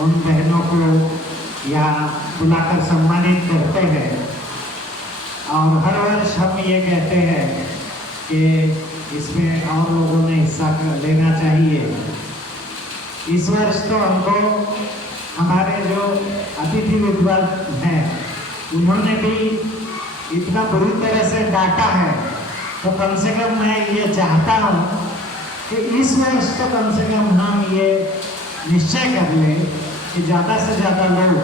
उन बहनों को या बुलाकर सम्मानित करते हैं। और हर वर्ष हम ये कहते हैं कि इसमें और लोगों ने हिस्सा लेना चाहिए। इस वर्ष तो हमको हमारे जो अतिथि विद्वान हैं उन्होंने भी इतना बुरी तरह से डांटा है, तो कम से कम मैं ये चाहता हूँ कि इस वर्ष तो कम से कम हम ये निश्चय कर लें कि ज़्यादा से ज़्यादा लोग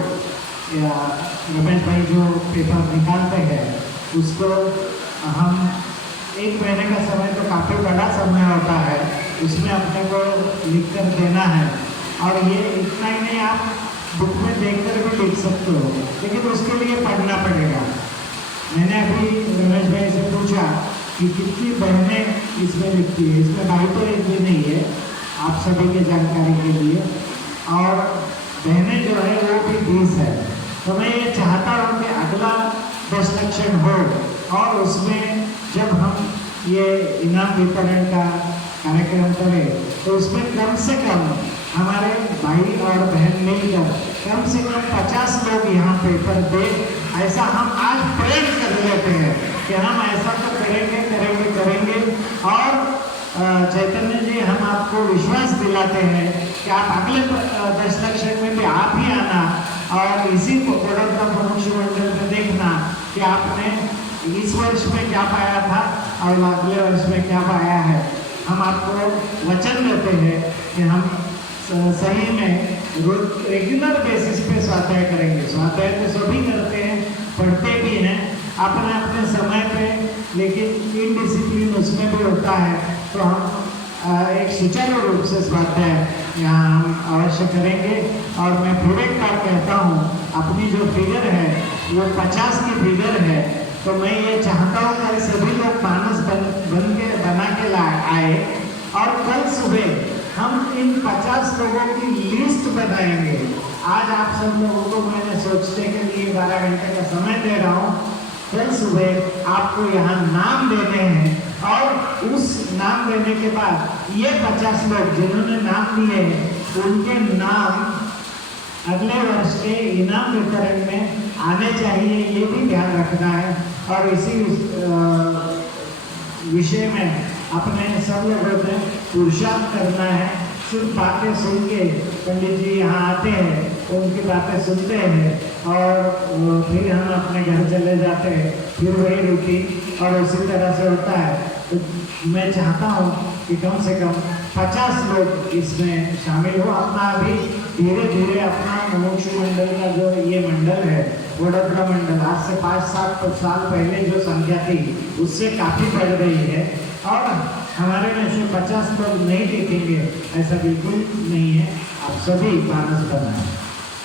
रमेश भाई जो पेपर निकालते हैं उसको हम 1 महीने का समय तो काफ़ी बड़ा समय होता है, उसमें अपने को लिख कर देना है। और ये इतना ही नहीं, आप बुक में देखकर भी लिख सकते हो, लेकिन उसके लिए पढ़ना पड़ेगा। मैंने अभी रमेश भाई से पूछा कि कितनी बहनें इसमें लिखती है, इसमें भाई तो एक भी नहीं है, आप सभी के जानकारी के लिए। और बहनें जो है वो भी 20 है। तो मैं ये चाहता हूँ कि अगला 10 लक्षण हो और उसमें जब हम ये इनाम वितरण का कार्यक्रम करें तो उसमें कम से कम हमारे भाई और बहन मिलकर कम से कम 50 लोग यहाँ पेपर दे, ऐसा हम आज प्रण कर लेते हैं कि हम ऐसा तो करेंगे। और चैतन्य जी, हम आपको विश्वास दिलाते हैं कि आप अगले 10 लक्षण में भी आप ही आना और इसी बड़ौदा प्रमुख मंडल में देखना कि आपने इस वर्ष में क्या पाया था और अगले वर्ष में क्या पाया है। हम आपको वचन देते हैं कि हम सही में रेगुलर बेसिस पे स्वाध्याय करेंगे। स्वाध्याय तो सभी करते हैं, पढ़ते भी हैं अपने समय पे, लेकिन इनडिसिप्लिन उसमें भी होता है। तो हम एक सुचारू रूप से स्वाध्याय यहाँ हम अवश्य करेंगे। और मैं फिर एक बार कहता हूँ, अपनी जो फिगर है वो 50 की फिगर है, तो मैं ये चाहता हूँ कि सभी लोग मानस बना के आए और कल सुबह हम इन 50 लोगों की लिस्ट बनाएंगे। आज आप सब लोगों को मैंने सोचने के लिए 12 घंटे का समय दे रहा हूँ। कल सुबह आपको यहाँ नाम देने हैं और उस नाम देने के बाद ये 50 लोग जिन्होंने नाम लिए हैं उनके नाम अगले वर्ष के इनाम वितरण में आने चाहिए, ये भी ध्यान रखना है। और इसी विषय में अपने सब लोगों ने पुरुषार्थ करना है। सिर्फ बातें सुन के पंडित जी यहाँ आते हैं, उनकी बातें सुनते हैं और फिर हम अपने घर चले जाते हैं, फिर वही रूटीन और उसी तरह से होता है। तो मैं चाहता हूँ कि कम से कम 50 लोग इसमें शामिल हो। अपना अभी धीरे धीरे अपना मुमुक्षु मंडल का जो ये मंडल है, वडोदरा मंडल, आज से 5-7 साल पहले जो संख्या थी उससे काफ़ी बढ़ रही है। और हमारे में से 50 लोग नहीं दिखेंगे ऐसा बिल्कुल नहीं है। आप सभी मानस बनाएं।